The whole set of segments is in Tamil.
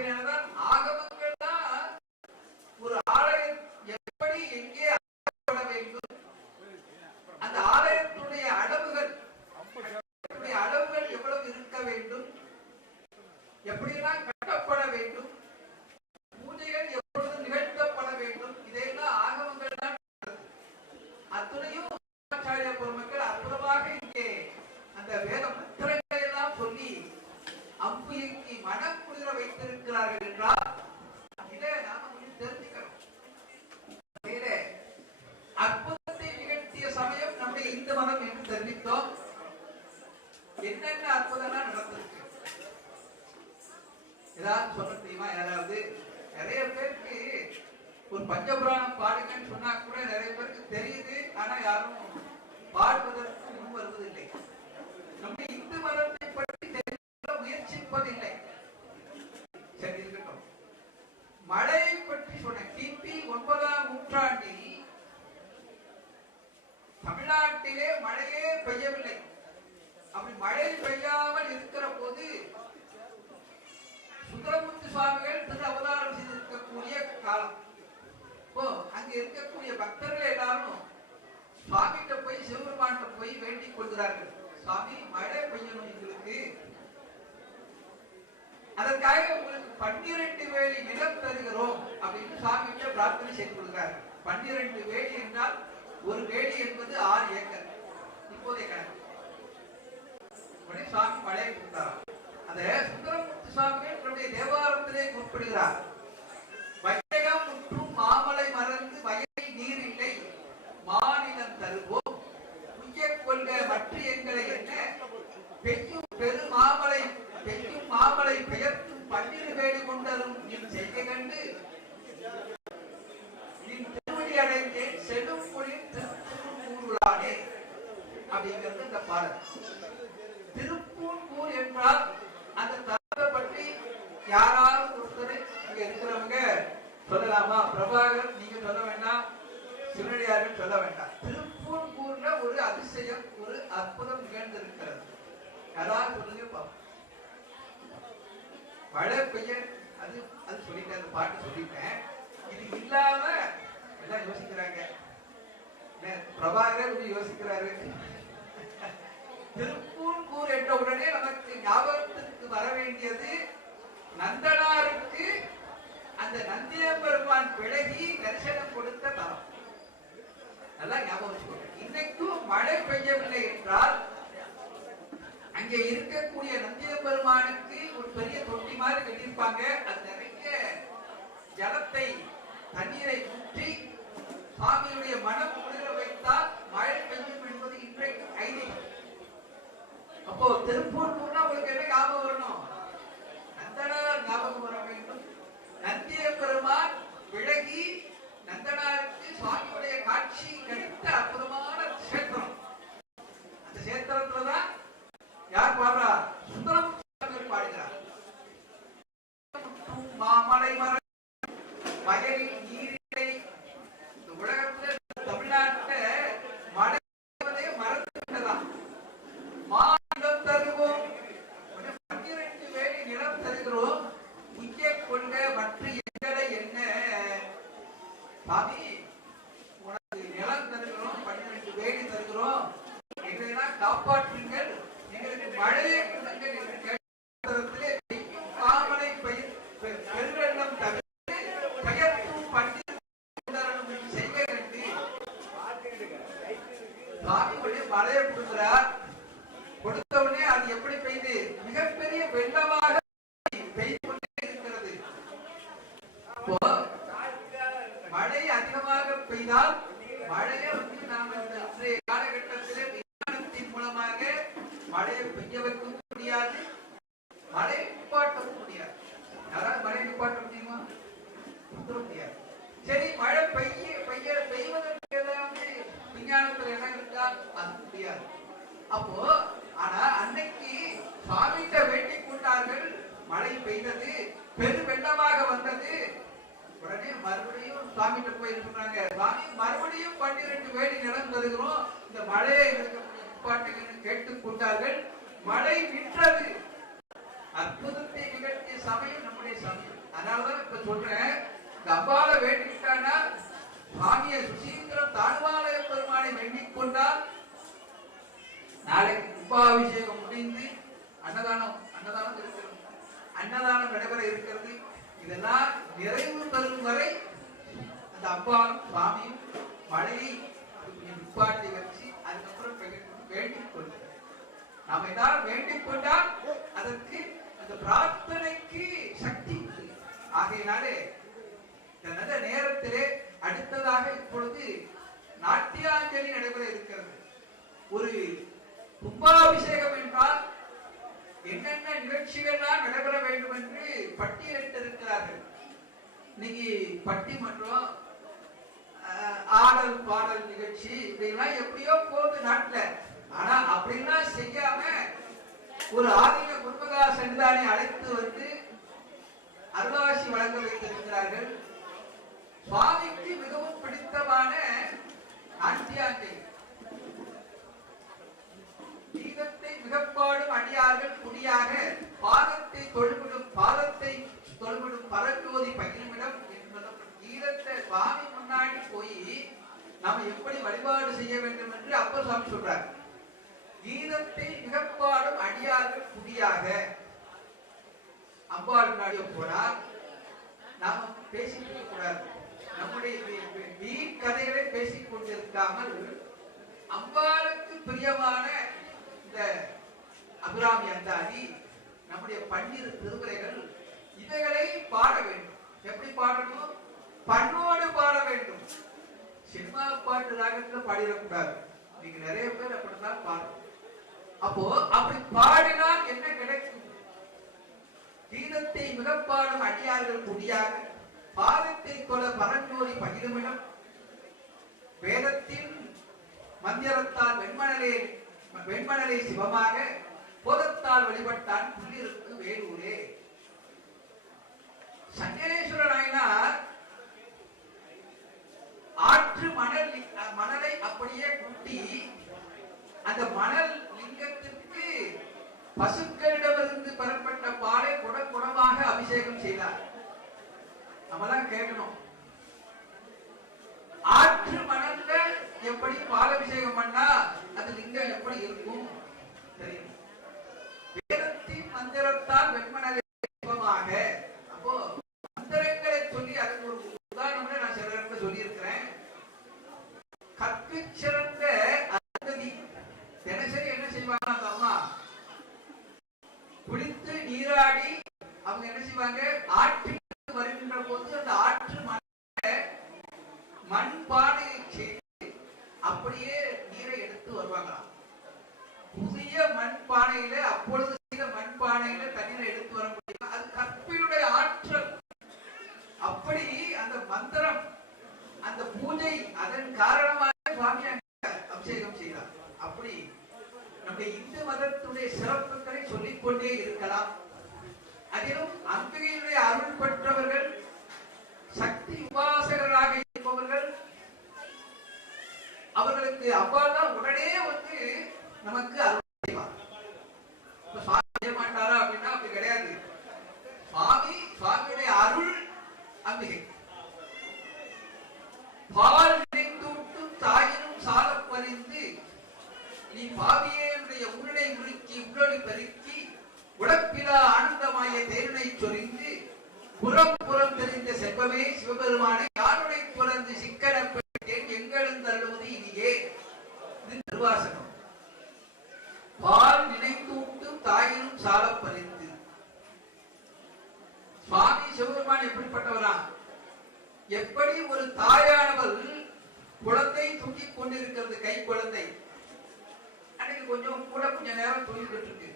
ஆகையினாலதான் ஆகமங்கள் தான் ஒரு ஆலயம் எப்படி எங்கே அமைக்கப்பட வேண்டும் அந்த ஆலயத்துடைய அளவுகள் அதனுடைய அளவுகள் எவ்வளவு இருக்க வேண்டும் எப்படியெல்லாம் கட்டப்பட வேண்டும் பூஜைகள் எப்பொழுது நிகழ்த்தப்பட வேண்டும் இதையெல்லாம் ஆகமங்கள் தான் அத்துணையும் ஆச்சாரிய பெருமக்கள் அற்புதமாக இங்கே அந்த வேத மந்திரங்களை எல்லாம் சொல்லி அம்புயக்கி மனம் குளிர வைத்திருக்கிறார்கள் என்றால் இதை நாம கொஞ்சம் தெரிஞ்சுக்கணும் இதிலே அற்புதத்தை நிகழ்த்திய சமயம் நம்முடைய இந்து மதம் என்று தெரிவித்தோம் என்னென்ன அற்புதம்லாம் நடந்திருக்கு ஏதாவது சொல்ல தெரியுமா யாராவது நிறைய பேருக்கு ஒரு பஞ்சபுராணம் பாடுங்கன்னு சொன்னா கூட நிறைய பேருக்கு தெரியுது ஆனா யாரும் பாடுவதற்கு முன் வருவதில்லை. நம்ம இந்து மதத்தை பற்றி தெரிந்து முயற்சிப்பதில்லை சரி இருக்கட்டும் மழையை பற்றி சொன்ன கிபி ஒன்பதாம் நூற்றாண்டில் தமிழ்நாட்டிலே மழையே பெய்யவில்லை அப்படி மழை பெய்யாமல் இருக்கிற போது சுந்தரமூர்த்தி சுவாமிகள் திரு அவதாரம் செய்திருக்கக்கூடிய காலம் இப்போ அங்க இருக்கக்கூடிய பக்தர்கள் எல்லாரும் சுவாமிகிட்ட போய் சிவபெருமான்கிட்ட போய் வேண்டிக் கொள்கிறார்கள் சுவாமி பெய்யணுங்களுக்கு அதற்காக உங்களுக்கு பன்னிரண்டு வேலை நிலம் தருகிறோம் அப்படின்னு சுவாமி பிரார்த்தனை செய்து கொடுக்கிறார். பன்னிரண்டு வேலி என்றால் ஒரு வேலி என்பது ஆறு ஏக்கர். இப்போதைய கணக்கு. உடனே சுவாமி மழையை கொடுத்தாராம். அந்த சுந்தரமூர்த்தி சுவாமிகள் தன்னுடைய தேவாரத்திலே குறிப்பிடுகிறார். வையகம் முற்றும் மாமலை மறந்து வய பெய்யும் பெரு மாமலை பெய்யும் மாமலை பெயர்த்தும் பன்னிரு வேடு கொண்டரும் என் செய்கை கண்டு நின் திருவடி அடைந்தேன் செடும் பொழில் திருப்பூருளானே அப்படிங்கிறது இந்த பாடல் திருப்பூர் என்றால் அந்த தலத்தை பற்றி யாராவது ஒருத்தர் இங்க இருக்கிறவங்க சொல்லலாமா பிரபாகர் நீங்க சொல்ல வேண்டாம் சிவனடியார்கள் சொல்ல வேண்டாம் திருப்பூர்ல ஒரு அதிசயம் ஒரு அற்புதம் நிகழ்ந்திருக்கிறது யாராவது சொல்லுங்க மழை பெய்ய அது அது சொல்லிட்டேன் அந்த பாட்டு சொல்லிட்டேன். இது இல்லாம எல்லாம் யோசிக்கிறாங்க. பிரபாகர் இப்படி யோசிக்கிறாரு. திருப்பூர்கூர் என்ற உடனே நமக்கு ஞாபகத்திற்கு வர வேண்டியது நந்தனாருக்கு அந்த நந்திய பெருமான் விலகி தரிசனம் கொடுத்த தரம் நல்லா ஞாபகம் வச்சுக்கோங்க. இன்னைக்கும் மழை பெய்யவில்லை என்றால் இங்கே இருக்கக்கூடிய நந்திய பெருமானுக்கு ஒரு பெரிய தொட்டி மாதிரி கட்டியிருப்பாங்க. அது நிறைய ஜலத்தை தண்ணீரை ஊற்றி சுவாமியுடைய மனம் குளிர வைத்தால் மழை பெய்யும் என்பது இன்றைக்கு ஐதீகம். அப்போ திருப்பூர் போனா உங்களுக்கு என்ன ஞாபகம் வரணும்? நந்தனார் ஞாபகம் வர வேண்டும். நந்திய பெருமான் விலகி நந்தனாருக்கு சுவாமியுடைய காட்சி கிடைத்த அற்புதமான கஷேத்திரம். அந்த கஷேத்திரத்துல தான் யார் பாடுறா சுந்தரம் சுவாமிகள் பாடுகிறார் மாமலை மர வயலில் நீரில்லை இந்த உலகத்துல தமிழ்நாட்டுல மழை பெய்வதே மறந்து விட்டதாம் மாநிலம் தருவோம் ஒரு பன்னிரண்டு வேலி நிலம் தருகிறோம் உய்ய கொண்ட மற்ற எங்களை என்ன சாமி உனக்கு நிலம் தருகிறோம் பன்னிரண்டு வேலி தருகிறோம் எங்களெல்லாம் காப்பாற்றுங்கள். எங்களுக்கு மழையை கொடுங்கள் என்று கேட்டதிலே காமலை பயிர் பெ- பெருவெள்ளம் தவிர்த்து பெயர்த்தும் பன்னிரண்டு செய்க கண்டு சாமி உடனே மழையை கொடுக்கிறார் கொடுத்த உடனே அது எப்படி பெய்து மிகப்பெரிய வெள்ளமாக பெய்து கொண்டே இருக்கிறது இப்போ மழை அதிகமாக பெய்தால் மழையை வந்து நாம இந்த இன்றைய காலகட்டத்திலே விஞ்ஞானத்தின் மூலமாக மழையை பெய்ய வைக்கும் முடியாது மழை நிப்பாட்டவும் முடியாது யாராவது மழை நிப்பாட்ட முடியுமா நிறுத்த முடியாது சரி மழை பெய்ய பெய்ய பெய்வதற்கு ஏதாவது விஞ்ஞானத்துல இடம் இருக்கா அது முடியாது அப்போ ஆனா அன்னைக்கு சுவாமிகிட்ட வேண்டிக் கொண்டார்கள் மழை பெய்தது பெரு வெள்ளமாக வந்தது உடனே மறுபடியும் சுவாமிகிட்ட போய் சொன்னாங்க சுவாமி மறுபடியும் பன்னிரண்டு வேடி நிலம் தருகிறோம் இந்த மழையை எங்களுக்கு கொஞ்சம் நிப்பாட்டுங்கன்னு கேட்டுக் கொண்டார்கள் மழை நின்றது அற்புதத்தை நிகழ்த்திய சமயம் நம்முடைய சமயம் நடைபெற இருக்கிறது இதெல்லாம் நிறைவு பெறும் வரை அந்த அப்பாவும் சுவாமியும் மழையை கொஞ்சம் நிப்பாட்டி வச்சு அதுக்கப்புறம் பெய்யட்டும் வேண்டிக் கொள்கிறார் நாம் ஏதாவது வேண்டிக் கொண்டால் அதற்கு அந்த பிரார்த்தனைக்கு சக்தி உண்டு. ஆகையினாலே இந்த நல்ல நேரத்திலே அடுத்ததாக இப்பொழுது நாட்டியாஞ்சலி நடைபெற இருக்கிறது. ஒரு கும்பாபிஷேகம் என்றால் என்னென்ன நிகழ்ச்சிகள்லாம் நடைபெற வேண்டும் என்று பட்டியலிட்டிருக்கிறார்கள். இன்னைக்கு பட்டிமன்றம் ஆடல் பாடல் நிகழ்ச்சி இதெல்லாம் எப்படியோ போகுது நாட்டுல. ஒரு ஆதிக குருமகா சென்றானை அழைத்து வந்து அருளாசி வழங்க வைத்திருக்கிறார்கள் சுவாமிக்கு மிகவும் பிடித்தமான நாட்டியாஞ்சலி கீதத்தை மிகப்பாடும் அடியார்கள் குடியாக பாதத்தை தொழுவிடும் பாதத்தை தொழுவிடும் பரஞ்சோதி பகிர்மிடம் என்பதும் கீதத்தை சுவாமி முன்னாடி போய் நாம எப்படி வழிபாடு செய்ய வேண்டும் என்று அப்பர் சுவாமி சொல்றார். கீதத்தை மிகப்பாடும் அடியார்கள் குடியாக. அம்பாள் நாடிய போனா நாம பேசிக்க கூடாது. நம்முடைய வீண் கதைகளை பேசிக் கொண்டிருக்காமல் அம்பாளுக்கு பிரியமான இந்த அபிராமி அந்தாதி நம்முடைய பன்னிரு திருமுறைகள் இவைகளை பாட வேண்டும். எப்படி பாடணும்? பண்ணோடு பாட வேண்டும். சினிமா பாட்டு ராகத்துல பாடிடக்கூடாது. நீங்க நிறைய பேர் அப்படித்தான் பாடணும். அப்போ அப்படி பாடினால் என்ன கிடைக்கும்? கீதத்தை மிகப்பாடும் அடியார்கள் குடியாக பாதத்தை கொல பரஞ்சோதி பகிருமிடம். வேதத்தின் மந்திரத்தால் வெண்மணலே வெண்மணலே சிவமாக போதத்தால் வழிபட்டான் புள்ளிருக்கு வேலூரே. சங்கரேஸ்வர நாயனார் ஆற்று மணல் மணலை அப்படியே கூட்டி அந்த மணல் பசுக்களிடமிருந்து பெறப்பட்ட பாலை குட குடமாக அபிஷேகம் செய்தார். நம்மலாம் கேட்கணும். ஆற்று மணல்ல எப்படி பால் அபிஷேகம் பண்ணா அது லிங்கம் எப்படி இருக்கும்? தெரியும். வேதத்தின் மந்திரத்தால் வெண்மணலை அப்போ மந்திரங்களை சொல்லி அதுக்கு ஒரு உதாரணம் நான் சில இடத்துல சொல்லி இருக்கிறேன் கற்பிற் சிறந்த தினசரி என்ன செய்வாங்க அந்த அம்மா குளித்து நீராடி அவங்க என்ன செய்வாங்க ஆற்றில் வருகின்ற போது அந்த ஆற்று மண் பானையை செய்து அப்படியே நீரை எடுத்து வருவாங்களாம். புதிய மண் பானையில அப்பொழுது செய்த மண் பானையில தண்ணீரை எடுத்து வர முடியும்? அது கற்பினுடைய ஆற்றல். அப்படி அந்த மந்திரம் அந்த பூஜை அதன் காரணமாக சுவாமி அபிஷேகம் செய்தார். அப்படி நம்முடைய இந்து மதத்துடைய சிறப்புகளை சொல்லிக்கொண்டே இருக்கலாம். அதிலும் அம்பிகையினுடைய அருள் பெற்றவர்கள் சக்தி உபாசகர்களாக இருப்பவர்கள் அவர்களுக்கு அவ்வாறு உடனே வந்து நமக்கு அருள் செய்வார். சுவாமி செய்ய மாட்டாரா அப்படின்னா அப்படி கிடையாது. சுவாமி சுவாமியுடைய அருள் அம்பிகை பால் நினைந்தூட்டு தாயினும் சாலம் பறிந்து நீ பாவியை உள்ளை உருக்கி உள்ளொளி பெருக்கி உழப்பிலா ஆனந்தமாய தேருனை சொரிந்து புறம் புறம் தெரிந்த செல்வமே சிவபெருமானை யாருடைய புறந்து சிக்கன பெற்றேன் எங்களும் தருவது இனியே? இது திருவாசகம் பால் நினைத்தூட்டும் தாயினும் சால பறிந்து. சுவாமி சிவபெருமான் எப்படிப்பட்டவரா எப்படி ஒரு தாயானவள் குழந்தை தூக்கிக் கொண்டிருக்கிறது கை குழந்தை? அன்னைக்கு கொஞ்சம் கூட கொஞ்ச நேரம் தூங்கிட்டு இருக்கு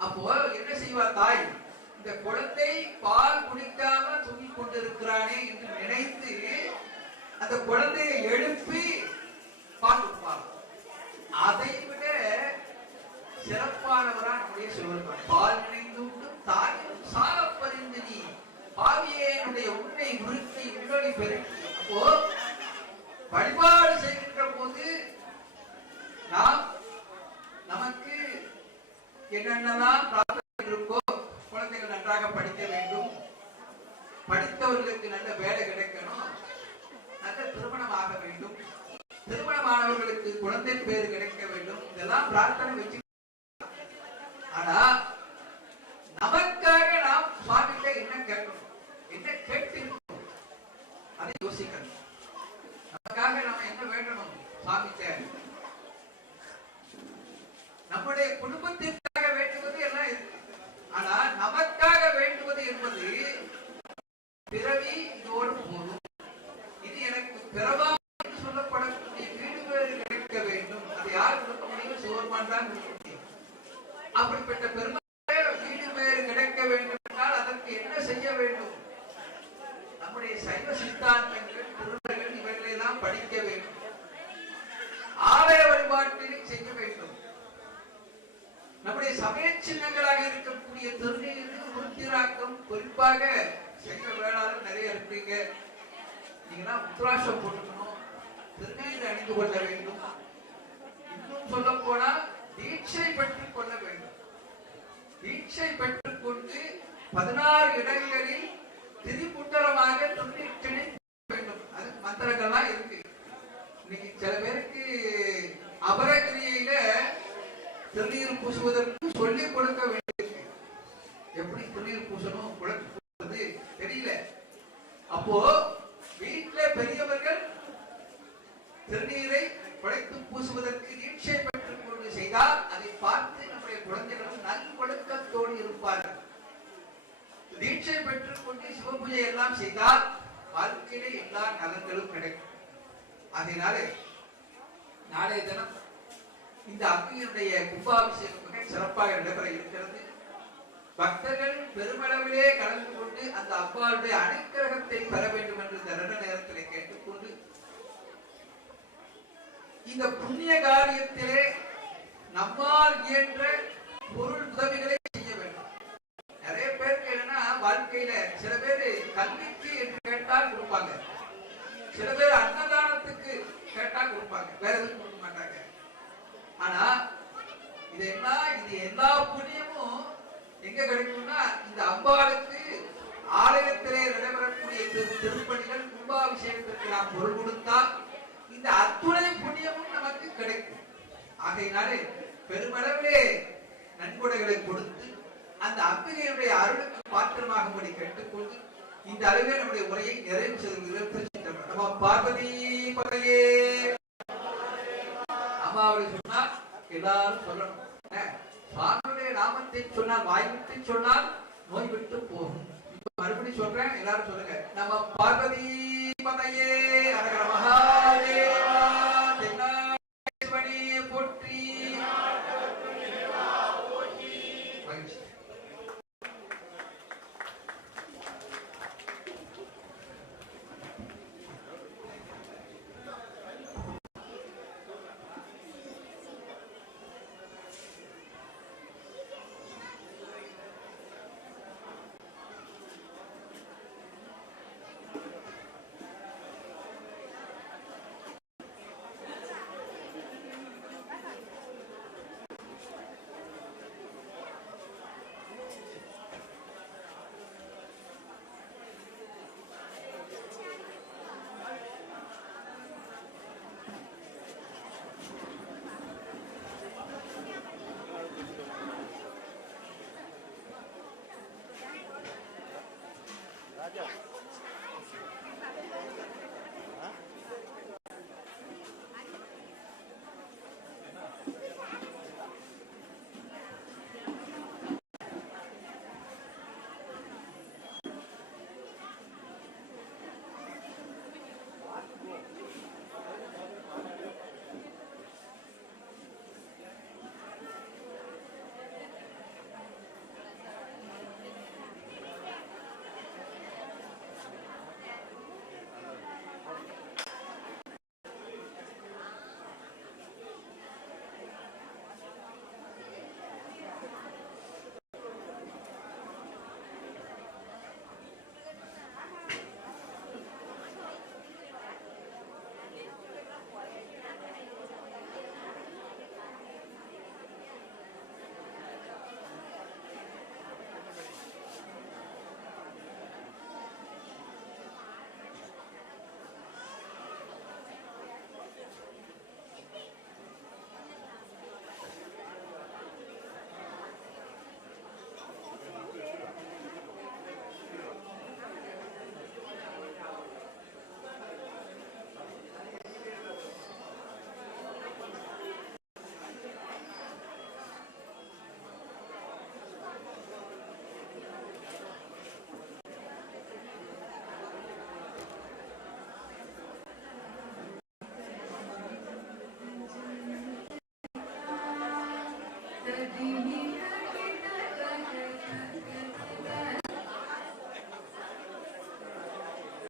அப்போ என்ன செய்வா தாய்? இந்த குழந்தை பால் குடிக்காம தூங்கிக் கொண்டிருக்கிறானே என்று நினைத்து அந்த குழந்தையை எழுப்பி பால் அதை விட சிறப்பானவரா நம்முடைய சிவருமான் பால் நினைந்து தாயும் சால பதிந்து நீ பாவியேனுடைய உன்னை உருக்கி உள்ளொளி பெருக்கி. அப்போ வழிபாடு செய்கின்ற போது நாம் நமக்கு என்னென்னலாம் பிரார்த்தனை இருக்கோ குழந்தைகள் நன்றாக படிக்க வேண்டும் படித்தவர்களுக்கு நல்ல வேலை கிடைக்கணும் நல்ல திருமணம் ஆக வேண்டும் திருமணமானவர்களுக்கு குழந்தை பேர் கிடைக்க வேண்டும் இதெல்லாம் பிரார்த்தனை வச்சு ஆனா நமக்காக நாம் சுவாமிகிட்ட யோசிக்கணும் நமக்காக நாம என்ன வேண்டணும் சாமிக்க நம்முடைய குடும்பத்திற்காக வேண்டுவது எல்லாம் இருக்கு ஆனா நமக்காக வேண்டுவது என்பது பிறவி இதோடு போதும். இது எனக்கு பிறவா என்று சொல்லப்படக்கூடிய வீடு கிடைக்க வேண்டும். அது யார் கொடுக்க முடியும்? சோர்மான் தான் அப்படிப்பட்ட பெருமை வீடு பேறு கிடைக்க வேண்டும் என்றால் அதற்கு என்ன செய்ய வேண்டும் நம்முடைய சைவ சித்தாந்தங்கள் திருமணங்கள் இவர்களை எல்லாம் படிக்க வேண்டும் ஆலய வழிபாட்டினை செய்ய வேண்டும் நம்முடைய சமய சின்னங்களாக இருக்கக்கூடிய திருநீரு உருத்திராக்கம் குறிப்பாக சைவ வேளாளர் நிறைய இருப்பீங்க. நீங்களாம் உத்ராசம் போட்டுக்கணும். திருநீர் அணிந்து கொள்ள வேண்டும். இன்னும் சொல்ல போனா தீட்சை பெற்றுக் கொள்ள வேண்டும். தீட்சை பெற்றுக் கொண்டு பதினாறு இடங்களில் திரிபுட்டரமாக திருநீற்றினை வேண்டும். அது மந்திரங்கள்லாம் இருக்கு. இன்னைக்கு சில பேருக்கு அபரகிரியில திருநீர் பூசுவதற்கு சொல்லிக் கொடுக்க வேண்டியிருக்கு எப்படி திருநீர் பூசணும் குழந்தை தெரியல. அப்போ வீட்டில பெரியவர்கள் திருநீரை குழைத்து பூசுவதற்கு ஈட்சை பெற்றுக் கொண்டு செய்தால் அதை பார்த்து நம்முடைய குழந்தைகளும் நல்வொழுக்கத்தோடு இருப்பார்கள். தீட்சை பெற்றுக் கொண்டு சிவபூஜை எல்லாம் செய்தால் வாழ்க்கையிலே எல்லா நலன்களும் கிடைக்கும். அதனாலே நாளைய தினம் இந்த அக்னியினுடைய கும்பாபிஷேகம் மிக சிறப்பாக நடைபெற இருக்கிறது. பக்தர்கள் பெருமளவிலே கலந்து கொண்டு அந்த அப்பாவுடைய அனுக்கிரகத்தை பெற வேண்டும் என்று இந்த ரெண்டு நேரத்திலே கேட்டுக்கொண்டு இந்த புண்ணிய காரியத்திலே நம்மால் இயன்ற பொருள் உதவிகளை செய்ய வேண்டும். நிறைய பேருக்கு என்னன்னா வாழ்க்கையில சில பேர் கல்விக்கு என்று கேட்டால் கொடுப்பாங்க. சில பேர் அண்ணன் கேட்டா கொடுப்பாங்க வேற எதுவும் கொடுக்க மாட்டாங்க ஆனா இது என்ன இது எல்லா புண்ணியமும் எங்க கிடைக்கும்னா இந்த அம்பாளுக்கு ஆலயத்திலே நடைபெறக்கூடிய திருப்பணிகள் கும்பாபிஷேகத்திற்கு நாம் பொருள் கொடுத்தால் இந்த அத்துணை புண்ணியமும் நமக்கு கிடைக்கும். ஆகையினாலே பெருமளவிலே நன்கொடைகளை கொடுத்து அந்த அம்பிகையுடைய அருளுக்கு பாத்திரமாகும்படி கேட்டுக்கொண்டு இந்த அளவிலே நம்முடைய உரையை நிறைவு செய்து நம்ம பார்வதி பதையே அம்மாவை சொன்னால் எல்லாரும் சொல்லணும். என்ன? சுவாமியுடைய நாமத்தை சொன்னால் வாய் சொன்னால் நோய் விட்டு போகும். இப்ப மறுபடியும் சொல்றேன் எல்லாரும் சொல்லுங்க. நம்ம பார்வதி பதையே அரகர மகா. Yeah.